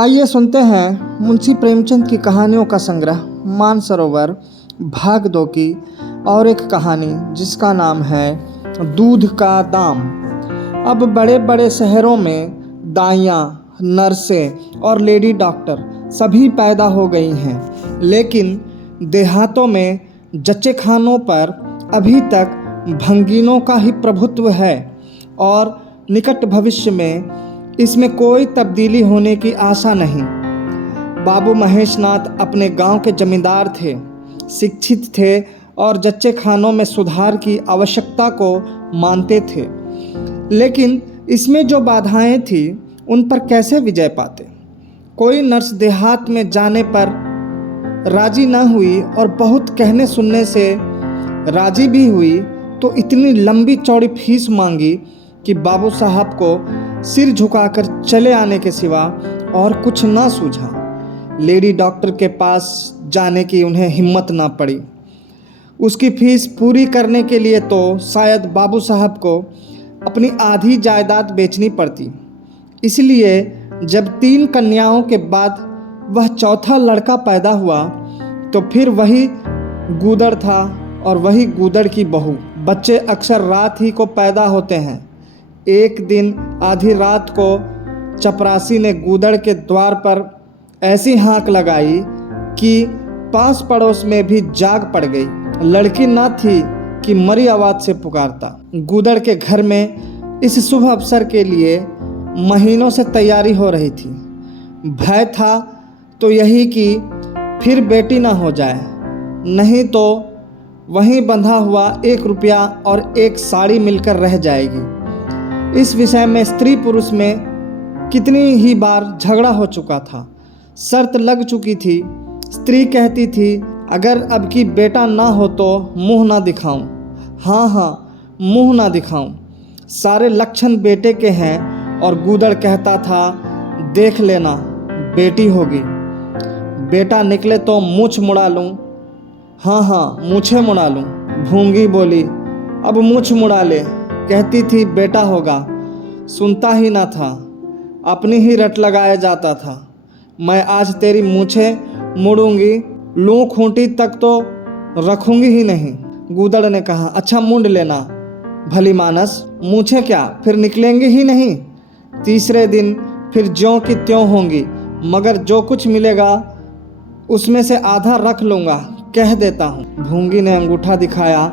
आइए सुनते हैं मुंशी प्रेमचंद की कहानियों का संग्रह मानसरोवर भाग 2 की और एक कहानी जिसका नाम है दूध का दाम। अब बड़े बड़े शहरों में दाइयाँ, नर्सें और लेडी डॉक्टर सभी पैदा हो गई हैं, लेकिन देहातों में जच्चे खानों पर अभी तक भंगीनों का ही प्रभुत्व है और निकट भविष्य में इसमें कोई तब्दीली होने की आशा नहीं। बाबू महेशनाथ अपने गांव के जमींदार थे, शिक्षित थे और जच्चे खानों में सुधार की आवश्यकता को मानते थे, लेकिन इसमें जो बाधाएं थी उन पर कैसे विजय पाते। कोई नर्स देहात में जाने पर राजी न हुई और बहुत कहने सुनने से राजी भी हुई तो इतनी लंबी चौड़ी फीस मांगी कि बाबू साहब को सिर झुकाकर चले आने के सिवा और कुछ ना सूझा। लेडी डॉक्टर के पास जाने की उन्हें हिम्मत ना पड़ी। उसकी फीस पूरी करने के लिए तो शायद बाबू साहब को अपनी आधी जायदाद बेचनी पड़ती। इसलिए जब 3 कन्याओं के बाद वह चौथा लड़का पैदा हुआ तो फिर वही गूदड़ था और वही गूदड़ की बहू। बच्चे अक्सर रात ही को पैदा होते हैं। एक दिन आधी रात को चपरासी ने गूदड़ के द्वार पर ऐसी हाँक लगाई कि पास पड़ोस में भी जाग पड़ गई। लड़की ना थी कि मरी आवाज़ से पुकारता। गूदड़ के घर में इस शुभ अवसर के लिए महीनों से तैयारी हो रही थी। भय था तो यही कि फिर बेटी ना हो जाए, नहीं तो वहीं बंधा हुआ 1 रुपया और 1 साड़ी मिलकर रह जाएगी। इस विषय में स्त्री पुरुष में कितनी ही बार झगड़ा हो चुका था। शर्त लग चुकी थी। स्त्री कहती थी अगर अब की बेटा ना हो तो मुंह ना दिखाऊं। हाँ, मुंह ना दिखाऊं, सारे लक्षण बेटे के हैं। और गूदड़ कहता था देख लेना बेटी होगी। बेटा निकले तो मूछ मुड़ा लूं। हाँ, मूछें मुड़ा लूं। भूंगी बोली अब मूछ मुड़ा ले। कहती थी बेटा होगा, सुनता ही ना था, अपनी ही रट लगाया जाता था। मैं आज तेरी मूछें मुड़ूंगी, लूँ खूंटी तक तो रखूंगी ही नहीं। गूदड़ ने कहा अच्छा मूंड लेना भली मानस, मूछें क्या फिर निकलेंगी ही नहीं। तीसरे दिन फिर ज्यों की त्यों होंगी, मगर जो कुछ मिलेगा उसमें से आधा रख लूँगा, कह देता हूँ। भूंगी ने अंगूठा दिखाया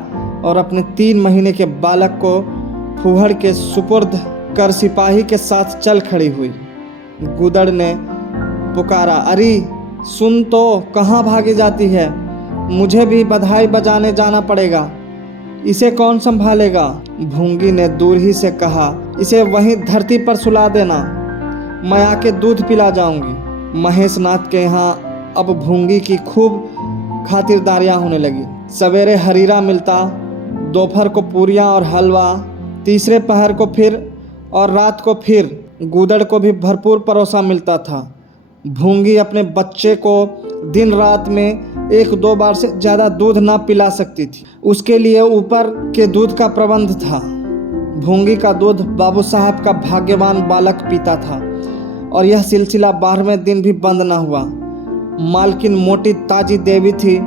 और अपने 3 महीने के बालक को फूहड़ के सुपुर्द कर सिपाही के साथ चल खड़ी हुई। गूदड़ ने पुकारा अरे सुन तो, कहाँ भागी जाती है? मुझे भी बधाई बजाने जाना पड़ेगा, इसे कौन संभालेगा? भूंगी ने दूर ही से कहा इसे वहीं धरती पर सुला देना, मैं आके दूध पिला जाऊंगी। महेशनाथ के यहाँ अब भूंगी की खूब खातिरदारियां होने लगी। सवेरे हरीरा मिलता, दोपहर को पूरियां और हलवा, तीसरे पहर को फिर और रात को फिर। गूदड़ को भी भरपूर परोसा मिलता था। भूंगी अपने बच्चे को दिन रात में 1-2 बार से ज़्यादा दूध ना पिला सकती थी। उसके लिए ऊपर के दूध का प्रबंध था। भूंगी का दूध बाबू साहब का भाग्यवान बालक पीता था और यह सिलसिला 12वें दिन भी बंद न हुआ। मालकिन मोटी ताजी देवी थी,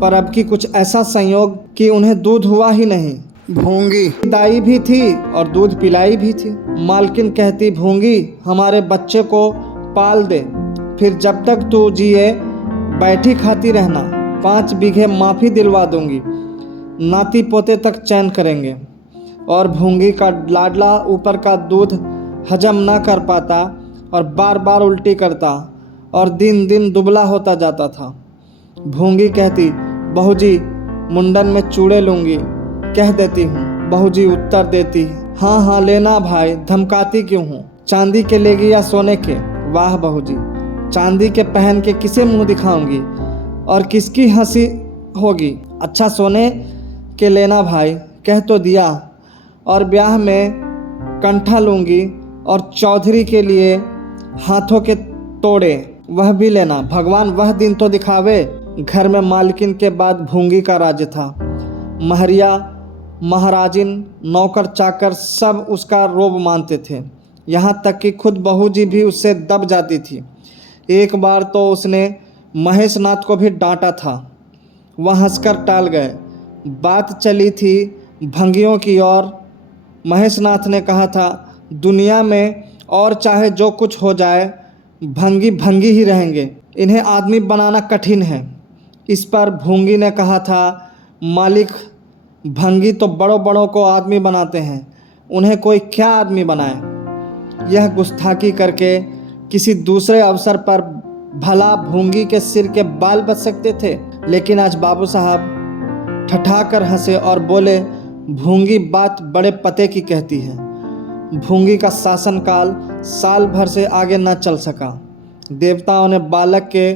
पर अब की कुछ ऐसा संयोग कि उन्हें दूध हुआ ही नहीं। भूंगी दाई भी थी और दूध पिलाई भी थी। मालकिन कहती भूंगी हमारे बच्चे को पाल दे, फिर जब तक तू जिए बैठी खाती रहना। 5 बीघे माफ़ी दिलवा दूंगी, नाती पोते तक चैन करेंगे। और भूंगी का लाडला ऊपर का दूध हजम ना कर पाता और बार बार उल्टी करता और दिन दिन दुबला होता जाता था। भूंगी कहती बहूजी मुंडन में चूड़े लूँगी, कह देती हूँ। बहूजी उत्तर देती हाँ लेना भाई, धमकाती क्यों हूँ? चांदी के लेगी या सोने के? वाह बहूजी, चांदी के पहन के किसे मुंह दिखाऊंगी और किसकी हंसी होगी? अच्छा सोने के लेना भाई, कह तो दिया। और ब्याह में कंठा लूँगी और चौधरी के लिए हाथों के तोड़े वह भी लेना। भगवान वह दिन तो दिखावे। घर में मालकिन के बाद भूंगी का राज्य था। महरिया, महाराजिन, नौकर चाकर सब उसका रोब मानते थे। यहाँ तक कि खुद बहू जी भी उससे दब जाती थी। एक बार तो उसने महेशनाथ को भी डांटा था। वह हंसकर टाल गए। बात चली थी भंगियों की ओर। महेशनाथ ने कहा था, दुनिया में और चाहे जो कुछ हो जाए, भंगी भंगी ही रहेंगे, इन्हें आदमी बनाना कठिन है। इस पर भूंगी ने कहा था, मालिक, भंगी तो बड़ों बड़ों को आदमी बनाते हैं, उन्हें कोई क्या आदमी बनाए। यह गुस्ताखी करके किसी दूसरे अवसर पर भला भूंगी के सिर के बाल बच सकते थे, लेकिन आज बाबू साहब ठठाकर हंसे और बोले, भूंगी बात बड़े पते की कहती है। भूंगी का शासनकाल साल भर से आगे न चल सका। देवताओं ने बालक के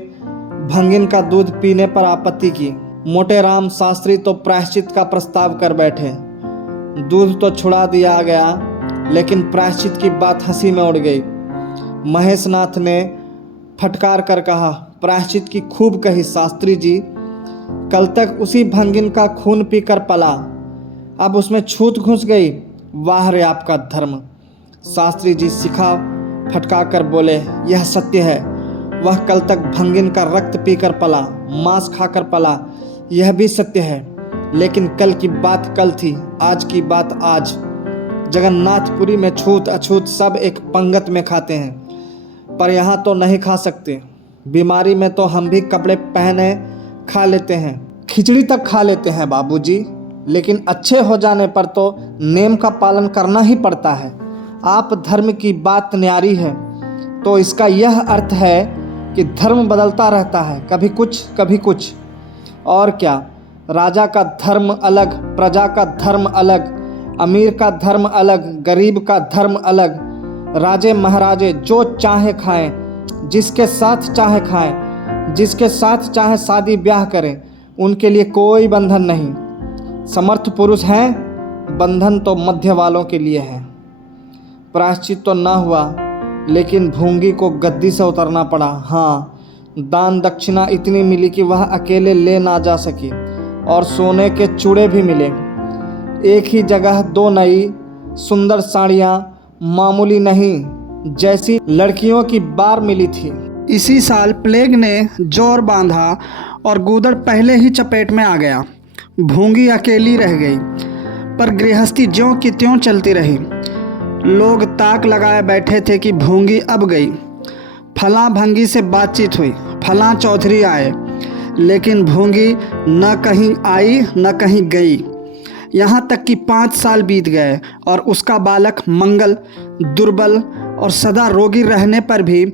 भंगिन का दूध पीने पर आपत्ति की। मोटे राम शास्त्री तो प्रायश्चित का प्रस्ताव कर बैठे। दूध तो छुड़ा दिया गया, लेकिन प्रायश्चित की बात हंसी में उड़ गई। महेशनाथ ने फटकार कर कहा, प्रायश्चित की खूब कही शास्त्री जी, कल तक उसी भंगिन का खून पीकर पला, अब उसमें छूत घुस गई। वाह रे आपका धर्म। शास्त्री जी शिखा फटका कर बोले, यह सत्य है। वह कल तक भंगिन का रक्त पीकर पला, मांस खाकर पला, यह भी सत्य है। लेकिन कल की बात कल थी, आज की बात आज। जगन्नाथपुरी में छूत अछूत सब एक पंगत में खाते हैं, पर यहाँ तो नहीं खा सकते। बीमारी में तो हम भी कपड़े पहने खा लेते हैं, खिचड़ी तक खा लेते हैं बाबूजी, लेकिन अच्छे हो जाने पर तो नेम का पालन करना ही पड़ता है। आप धर्म की बात न्यारी है, तो इसका यह अर्थ है कि धर्म बदलता रहता है, कभी कुछ कभी कुछ। और क्या, राजा का धर्म अलग, प्रजा का धर्म अलग, अमीर का धर्म अलग, गरीब का धर्म अलग। राजे महाराजे जो चाहे खाएं, जिसके साथ चाहे खाएं, जिसके साथ चाहे शादी ब्याह करें, उनके लिए कोई बंधन नहीं। समर्थ पुरुष हैं, बंधन तो मध्य वालों के लिए है। प्रायश्चित तो ना हुआ, लेकिन भूंगी को गद्दी से उतरना पड़ा। हाँ, दान दक्षिणा इतनी मिली कि वह अकेले ले ना जा सकी, और सोने के चूड़े भी मिले। एक ही जगह दो नई सुंदर साड़ियाँ मामूली नहीं, जैसी लड़कियों की बार मिली थी। इसी साल प्लेग ने जोर बांधा और गूदड़ पहले ही चपेट में आ गया। भूंगी अकेली रह गई, पर गृहस्थी ज्यों की त्यों चलती रही। लोग ताक लगाए बैठे थे कि भूंगी अब गई। फलां भंगी से बातचीत हुई, फलां चौधरी आए, लेकिन भूंगी न कहीं आई न कहीं गई। यहाँ तक कि 5 साल बीत गए और उसका बालक मंगल दुर्बल और सदा रोगी रहने पर भी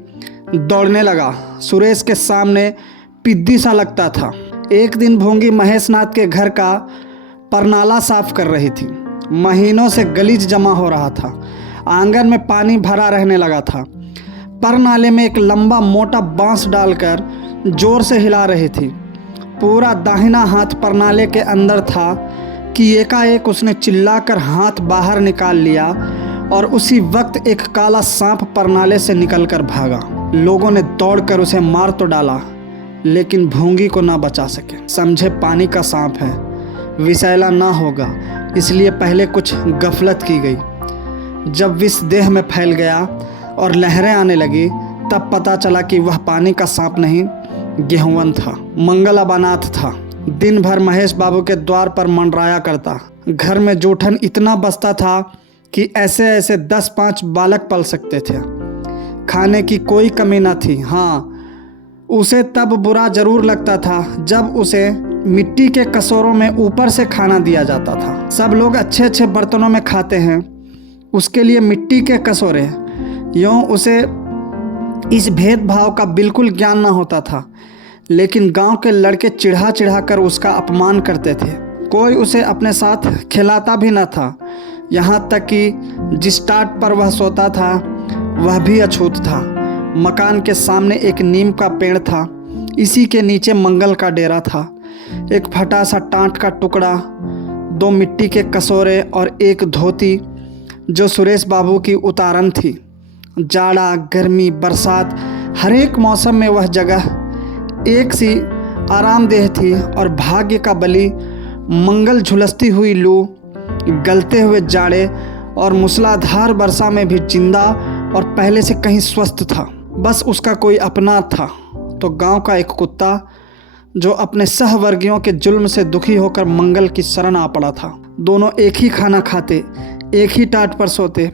दौड़ने लगा। सुरेश के सामने पिद्दी सा लगता था। एक दिन भूंगी महेशनाथ के घर का परनाला साफ कर रही थी। महीनों से गलीच जमा हो रहा था। आंगन में पानी भरा रहने लगा था। परनाले में एक लंबा मोटा बांस डालकर जोर से हिला रही थी। पूरा दाहिना हाथ परनाले के अंदर था कि एकाएक उसने चिल्लाकर हाथ बाहर निकाल लिया और उसी वक्त एक काला सांप परनाले से निकलकर भागा। लोगों ने दौड़कर उसे मार तो डाला, लेकिन भूंगी को ना बचा सके। समझे पानी का सांप है, विषैला ना होगा, इसलिए पहले कुछ गफलत की गई। जब विष देह में फैल गया और लहरें आने लगी, तब पता चला कि वह पानी का सांप नहीं, गेहूं था। मंगल अब अनाथ था। दिन भर महेश बाबू के द्वार पर मंडराया करता। घर में जूठन इतना बसता था कि ऐसे ऐसे 10-5 बालक पल सकते थे। खाने की कोई कमी न थी। हाँ, उसे तब बुरा जरूर लगता था जब उसे मिट्टी के कटोरों में ऊपर से खाना दिया जाता था। सब लोग अच्छे अच्छे बर्तनों में खाते हैं, उसके लिए मिट्टी के कटोरे। यूँ उसे इस भेदभाव का बिल्कुल ज्ञान न होता था, लेकिन गांव के लड़के चिढ़ा चिढ़ा कर उसका अपमान करते थे। कोई उसे अपने साथ खिलाता भी न था। यहाँ तक कि जिस टाट पर वह सोता था वह भी अछूत था। मकान के सामने एक नीम का पेड़ था, इसी के नीचे मंगल का डेरा था। एक फटा सा टाट का टुकड़ा, 2 मिट्टी के कटोरे और एक धोती जो सुरेश बाबू की उतारन थी। जाड़ा, गर्मी, बरसात, हर एक मौसम में वह जगह एक सी आरामदेह थी। और भाग्य का बली मंगल झुलसती हुई लू, गलते हुए जाड़े और मूसलाधार वर्षा में भी जिंदा और पहले से कहीं स्वस्थ था। बस उसका कोई अपना था तो गांव का एक कुत्ता जो अपने सहवर्गियों के जुल्म से दुखी होकर मंगल की शरण आ पड़ा था। दोनों एक ही खाना खाते, एक ही टाट पर सोते,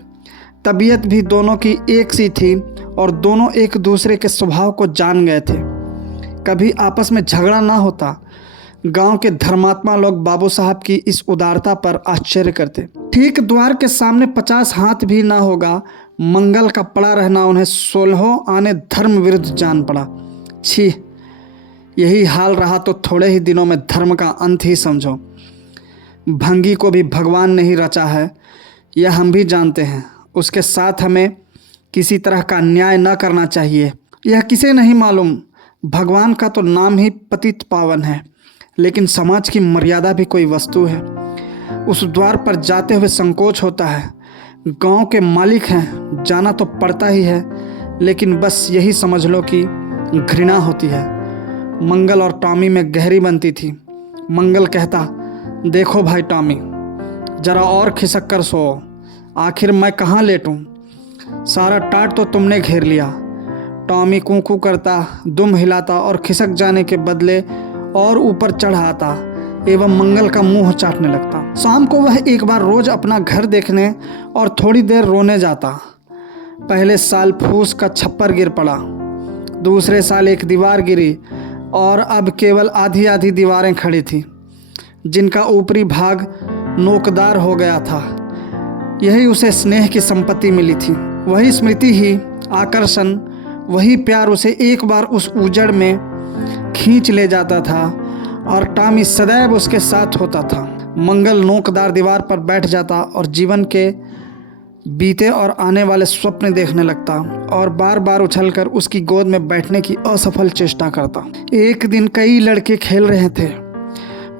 तबीयत भी दोनों की एक सी थी और दोनों एक दूसरे के स्वभाव को जान गए थे। कभी आपस में झगड़ा ना होता। गांव के धर्मात्मा लोग बाबू साहब की इस उदारता पर आश्चर्य करते। ठीक द्वार के सामने 50 हाथ भी ना होगा, मंगल का पड़ा रहना उन्हें 16 आने धर्म विरुद्ध जान पड़ा। छी, यही हाल रहा तो थोड़े ही दिनों में धर्म का अंत ही समझो। भंगी को भी भगवान ने ही रचा है, यह हम भी जानते हैं। उसके साथ हमें किसी तरह का अन्याय न करना चाहिए, यह किसे नहीं मालूम। भगवान का तो नाम ही पतित पावन है, लेकिन समाज की मर्यादा भी कोई वस्तु है। उस द्वार पर जाते हुए संकोच होता है। गांव के मालिक हैं, जाना तो पड़ता ही है, लेकिन बस यही समझ लो कि घृणा होती है। मंगल और टॉमी में गहरी बनती थी। मंगल कहता, देखो भाई टॉमी, जरा और खिसक कर सो, आखिर मैं कहाँ लेटूं? सारा टाट तो तुमने घेर लिया। टॉमी कूं करता, दुम हिलाता और खिसक जाने के बदले और ऊपर चढ़ आता एवं मंगल का मुंह चाटने लगता। शाम को वह एक बार रोज अपना घर देखने और थोड़ी देर रोने जाता। पहले साल फूस का छप्पर गिर पड़ा, दूसरे साल एक दीवार गिरी और अब केवल आधी आधी दीवारें खड़ी थीं, जिनका ऊपरी भाग नोकदार हो गया था। यही उसे स्नेह की संपत्ति मिली थी। वही स्मृति ही आकर्षण, वही प्यार उसे एक बार उस उजड़ में खींच ले जाता था और टॉमी सदैव उसके साथ होता था। मंगल नोकदार दीवार पर बैठ जाता और जीवन के बीते और आने वाले स्वप्न देखने लगता और बार बार उछलकर उसकी गोद में बैठने की असफल चेष्टा करता। एक दिन कई लड़के खेल रहे थे।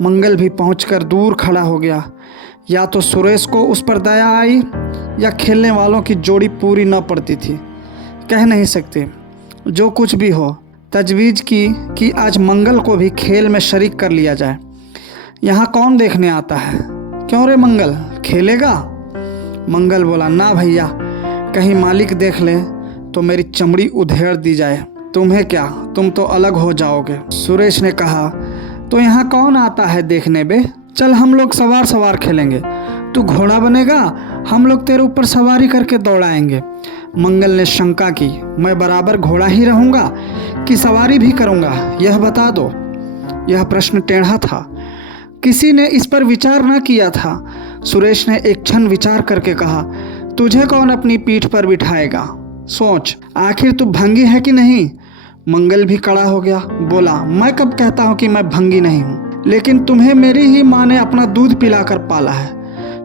मंगल भी पहुंचकर दूर खड़ा हो गया। या तो सुरेश को उस पर दया आई या खेलने वालों की जोड़ी पूरी न पड़ती थी, कह नहीं सकते। जो कुछ भी हो, तजवीज़ की कि आज मंगल को भी खेल में शरीक कर लिया जाए। यहाँ कौन देखने आता है? क्यों रे मंगल, खेलेगा? मंगल बोला, ना भैया, कहीं मालिक देख ले तो मेरी चमड़ी उधेड़ दी जाए। तुम्हें क्या, तुम तो अलग हो जाओगे। सुरेश ने कहा, तो यहाँ कौन आता है देखने बे? चल हम लोग सवार खेलेंगे। तू घोड़ा बनेगा, हम लोग तेरे ऊपर सवारी करके दौड़ाएंगे। मंगल ने शंका की, मैं बराबर घोड़ा ही रहूँगा कि सवारी भी करूँगा, यह बता दो। यह प्रश्न टेढ़ा था, किसी ने इस पर विचार न किया था। सुरेश ने एक क्षण विचार करके कहा, तुझे कौन अपनी पीठ पर बिठाएगा? सोच, आखिर तू भंगी है कि नहीं? मंगल भी खड़ा हो गया, बोला, मैं कब कहता हूँ कि मैं भंगी नहीं हूँ, लेकिन तुम्हें मेरी ही माँ ने अपना दूध पिलाकर पाला है।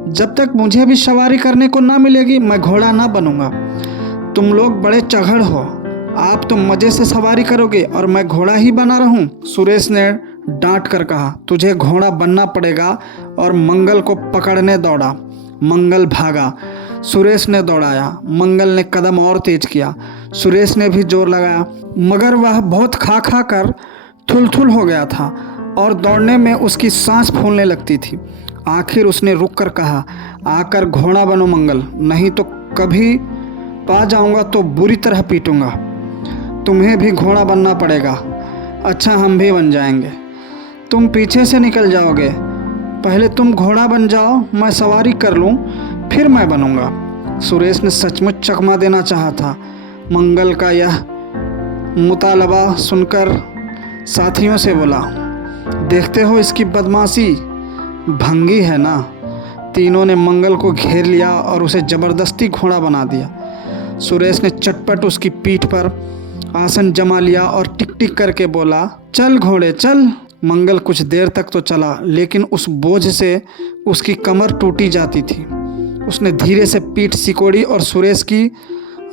जब तक मुझे भी सवारी करने को ना मिलेगी, मैं घोड़ा ना बनूंगा। तुम लोग बड़े चढ़ हो, आप तो मज़े से सवारी करोगे और मैं घोड़ा ही बना रहूं। सुरेश ने डांट कर कहा, तुझे घोड़ा बनना पड़ेगा, और मंगल को पकड़ने दौड़ा। मंगल भागा, सुरेश ने दौड़ाया। मंगल ने कदम और तेज किया, सुरेश ने भी जोर लगाया, मगर वह बहुत खा कर थुल हो गया था और दौड़ने में उसकी सांस फूलने लगती थी। आखिर उसने रुक कर कहा, आकर घोड़ा बनो मंगल, नहीं तो कभी पा जाऊंगा तो बुरी तरह पीटूंगा। तुम्हें भी घोड़ा बनना पड़ेगा। अच्छा, हम भी बन जाएंगे। तुम पीछे से निकल जाओगे। पहले तुम घोड़ा बन जाओ, मैं सवारी कर लूं, फिर मैं बनूंगा। सुरेश ने सचमुच चकमा देना चाहा था। मंगल का यह मुतालबा सुनकर साथियों से बोला, देखते हो इसकी बदमाशी, भंगी है ना। तीनों ने मंगल को घेर लिया और उसे ज़बरदस्ती घोड़ा बना दिया। सुरेश ने चटपट उसकी पीठ पर आसन जमा लिया और टिक टिक करके बोला, चल घोड़े चल। मंगल कुछ देर तक तो चला, लेकिन उस बोझ से उसकी कमर टूटी जाती थी। उसने धीरे से पीठ सिकोड़ी और सुरेश की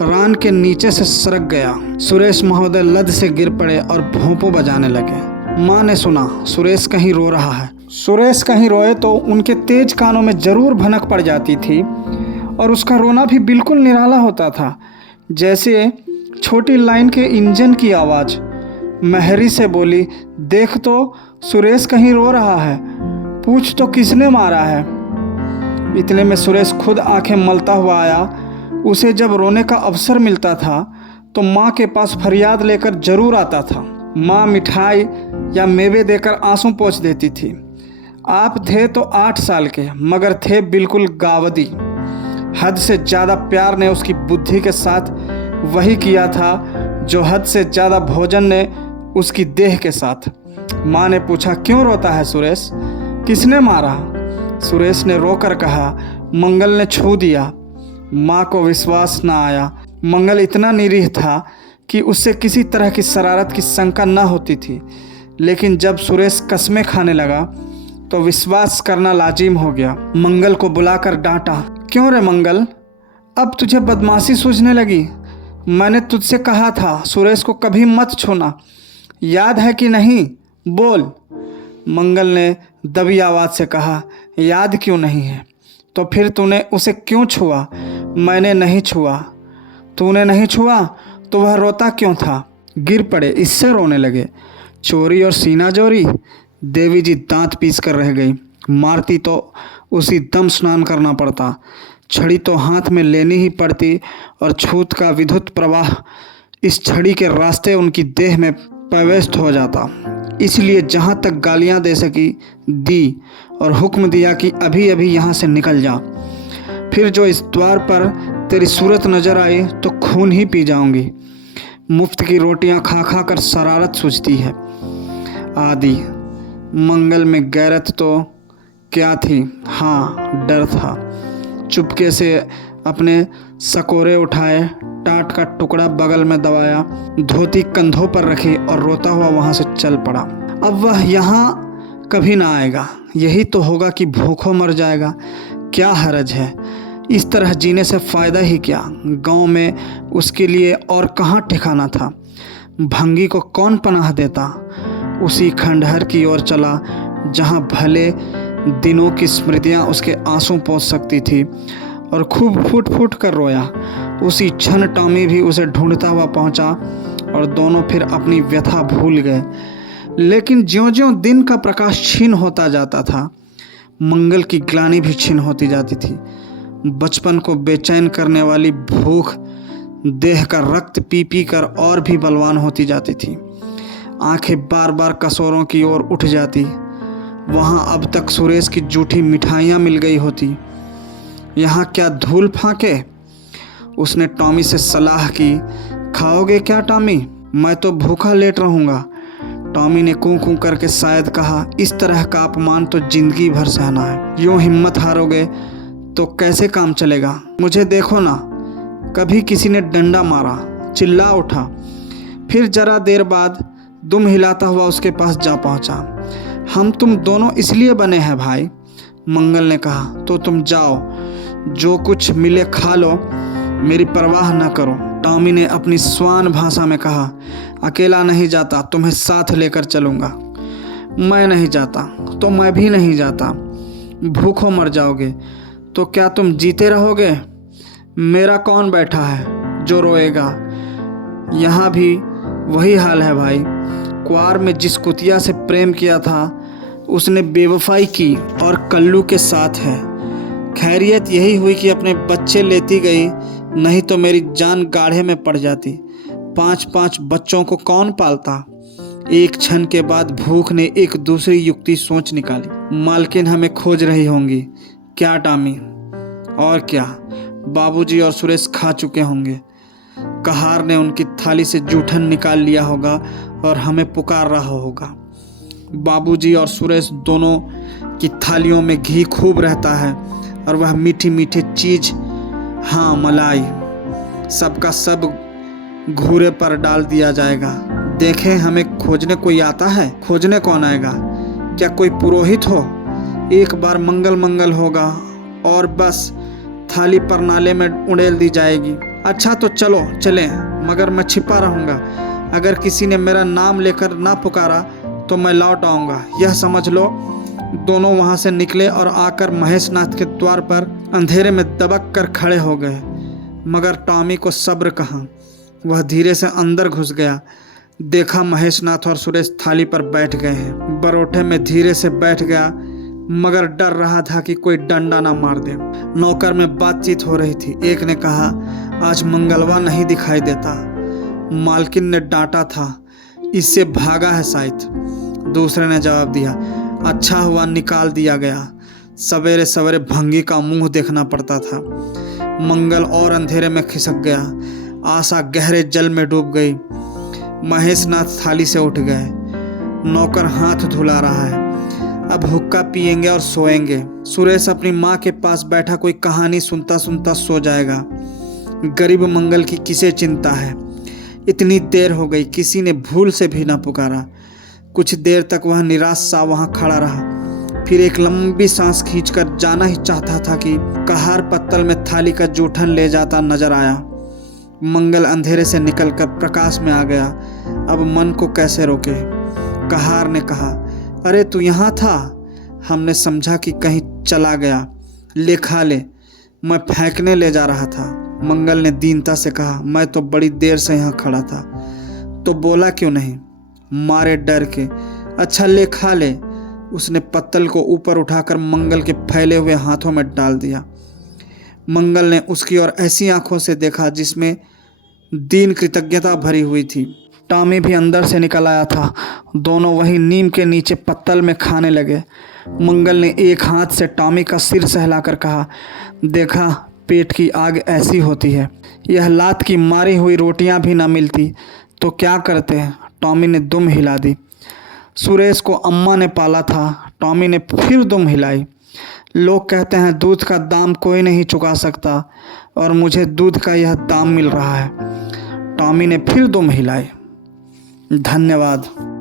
रान के नीचे से सरक गया। सुरेश महोदय लद से गिर पड़े और भोंपू बजाने लगे। माँ ने सुना सुरेश कहीं रो रहा है। सुरेश कहीं रोए तो उनके तेज कानों में जरूर भनक पड़ जाती थी और उसका रोना भी बिल्कुल निराला होता था, जैसे छोटी लाइन के इंजन की आवाज़। महरी से बोली, देख तो सुरेश कहीं रो रहा है, पूछ तो किसने मारा है। इतने में सुरेश खुद आंखें मलता हुआ आया। उसे जब रोने का अवसर मिलता था तो माँ के पास फरियाद लेकर जरूर आता था। माँ मिठाई या मेवे देकर आंसू पोंछ देती थी। आप थे तो 8 साल के, मगर थे बिल्कुल गावदी। हद से ज़्यादा प्यार ने उसकी बुद्धि के साथ वही किया था जो हद से ज़्यादा भोजन ने उसकी देह के साथ। माँ ने पूछा, क्यों रोता है सुरेश, किसने मारा? सुरेश ने रोकर कहा, मंगल ने छू दिया। माँ को विश्वास न आया। मंगल इतना निरीह था कि उससे किसी तरह की शरारत की शंका न होती थी, लेकिन जब सुरेश कस्में खाने लगा तो विश्वास करना लाजिम हो गया। मंगल को बुलाकर डांटा, क्यों रे मंगल, अब तुझे बदमाशी सूझने लगी? मैंने तुझसे कहा था सुरेश को कभी मत छूना, याद है कि नहीं? बोल। मंगल ने दबी आवाज़ से कहा, याद क्यों नहीं है? तो फिर तूने उसे क्यों छुआ? मैंने नहीं छुआ। तूने नहीं छुआ तो वह रोता क्यों था? गिर पड़े इससे रोने लगे। चोरी और सीना जोरी। देवी जी दांत पीस कर रह गई। मारती तो उसी दम स्नान करना पड़ता, छड़ी तो हाथ में लेनी ही पड़ती और छूत का विद्युत प्रवाह इस छड़ी के रास्ते उनकी देह में प्रविष्ट हो जाता। इसलिए जहाँ तक गालियाँ दे सकी दी और हुक्म दिया कि अभी अभी यहाँ से निकल जा। फिर जो इस द्वार पर तेरी सूरत नजर आई तो खून ही पी जाऊंगी। मुफ्त की रोटियां खा खा कर शरारत सूझती है। आदि मंगल में गैरत तो क्या थी, हाँ डर था। चुपके से अपने सकोरे उठाए, टाट का टुकड़ा बगल में दबाया, धोती कंधों पर रखी और रोता हुआ वहाँ से चल पड़ा। अब वह यहाँ कभी ना आएगा। यही तो होगा कि भूखों मर जाएगा। क्या हरज है, इस तरह जीने से फ़ायदा ही क्या? गांव में उसके लिए और कहाँ ठिकाना था? भंगी को कौन पनाह देता? उसी खंडहर की ओर चला जहाँ भले दिनों की स्मृतियाँ उसके आंसू पोंछ सकती थी, और खूब फूट फूट कर रोया। उसी क्षण टॉमी भी उसे ढूंढता हुआ पहुंचा और दोनों फिर अपनी व्यथा भूल गए। लेकिन ज्यों-ज्यों दिन का प्रकाश क्षीण होता जाता था, मंगल की ग्लानि भी क्षीण होती जाती थी। बचपन को बेचैन करने वाली भूख देह का रक्त पी पी कर और भी बलवान होती जाती थी। आंखें बार बार कसौरों की ओर उठ जाती। वहाँ अब तक सुरेश की जूठी मिठाइयाँ मिल गई होती, यहाँ क्या धूल फांके। उसने टॉमी से सलाह की, खाओगे क्या टॉमी? मैं तो भूखा लेट रहूँगा। टॉमी ने कूं कूं करके शायद कहा, इस तरह का अपमान तो जिंदगी भर सहना है। यूं हिम्मत हारोगे तो कैसे काम चलेगा? मुझे देखो ना, कभी किसी ने डंडा मारा, चिल्ला उठा। फिर जरा देर बाद दुम हिलाता हुआ उसके पास जा पहुंचा। हम तुम दोनों इसलिए बने हैं भाई, मंगल ने कहा। तो तुम जाओ, जो कुछ मिले खा लो, मेरी परवाह न करो। टॉमी ने अपनी स्वान भाषा में कहा, अकेला नहीं जाता, तुम्हें साथ लेकर चलूँगा। मैं नहीं जाता तो मैं भी नहीं जाता। भूखों मर जाओगे तो क्या तुम जीते रहोगे? मेरा कौन बैठा है जो रोएगा? यहाँ भी वही हाल है भाई। क्वार में जिस कुतिया से प्रेम किया था उसने बेवफाई की और कल्लू के साथ है। खैरियत यही हुई कि अपने बच्चे लेती गई, नहीं तो मेरी जान गाढ़े में पड़ जाती। 5-5 बच्चों को कौन पालता? एक क्षण के बाद भूख ने एक दूसरी युक्ति सोच निकाली। मालकिन हमें खोज रही होंगी क्या टॉमी? और क्या, बाबूजी और सुरेश खा चुके होंगे। कहार ने उनकी थाली से जूठन निकाल लिया होगा और हमें पुकार रहा होगा। बाबूजी और सुरेश दोनों की थालियों में घी खूब रहता है और वह मीठी मीठी चीज़, हाँ मलाई, सबका सब घूरे पर डाल दिया जाएगा। देखें, हमें खोजने कोई आता है? खोजने कौन आएगा? क्या कोई पुरोहित हो? एक बार मंगल मंगल होगा और बस थाली पर नाले में उड़ेल दी जाएगी। अच्छा तो चलो चलें, मगर मैं छिपा रहूँगा। अगर किसी ने मेरा नाम लेकर ना पुकारा तो मैं लौट आऊँगा, यह समझ लो। दोनों वहाँ से निकले और आकर महेशनाथ के द्वार पर अंधेरे में दबक कर खड़े हो गए। मगर टॉमी को सब्र कहाँ, वह धीरे से अंदर घुस गया। देखा महेशनाथ और सुरेश थाली पर बैठ गए हैं। बरोठे में धीरे से बैठ गया, मगर डर रहा था कि कोई डंडा ना मार दे। नौकर में बातचीत हो रही थी। एक ने कहा, आज मंगलवा नहीं दिखाई देता। मालकिन ने डांटा था, इससे भागा है शायद। दूसरे ने जवाब दिया, अच्छा हुआ निकाल दिया गया, सवेरे सवेरे भंगी का मुंह देखना पड़ता था। मंगल और अंधेरे में खिसक गया, आशा गहरे जल में डूब गई। महेशनाथ थाली से उठ गए। नौकर हाथ धुला रहा है, अब हुक्का पिएंगे और सोएंगे। सुरेश अपनी माँ के पास बैठा कोई कहानी सुनता सुनता सो जाएगा। गरीब मंगल की किसे चिंता है। इतनी देर हो गई, किसी ने भूल से भी ना पुकारा। कुछ देर तक वह निराश सा वहां खड़ा रहा, फिर एक लंबी सांस खींचकर जाना ही चाहता था कि कहार पत्तल में थाली का जूठन ले जाता नजर आया। मंगल अंधेरे से निकलकर प्रकाश में आ गया। अब मन को कैसे रोके। कहार ने कहा, अरे तू यहाँ था? हमने समझा कि कहीं चला गया, ले खा ले, मैं फेंकने ले जा रहा था। मंगल ने दीनता से कहा, मैं तो बड़ी देर से यहाँ खड़ा था, तो बोला क्यों नहीं? मारे डर के। अच्छा ले खा ले। उसने पत्तल को ऊपर उठाकर मंगल के फैले हुए हाथों में डाल दिया। मंगल ने उसकी ओर ऐसी आंखों से देखा जिसमें दीन कृतज्ञता भरी हुई थी। टॉमी भी अंदर से निकल आया था। दोनों वही नीम के नीचे पत्तल में खाने लगे। मंगल ने एक हाथ से टॉमी का सिर सहलाकर कहा, देखा पेट की आग ऐसी होती है, यह लात की मारी हुई रोटियां भी ना मिलती तो क्या करते। टॉमी ने दुम हिला दी। सुरेश को अम्मा ने पाला था। टॉमी ने फिर दुम हिलाई। लोग कहते हैं दूध का दाम कोई नहीं चुका सकता, और मुझे दूध का यह दाम मिल रहा है। टॉमी ने फिर दुम हिलाई। धन्यवाद।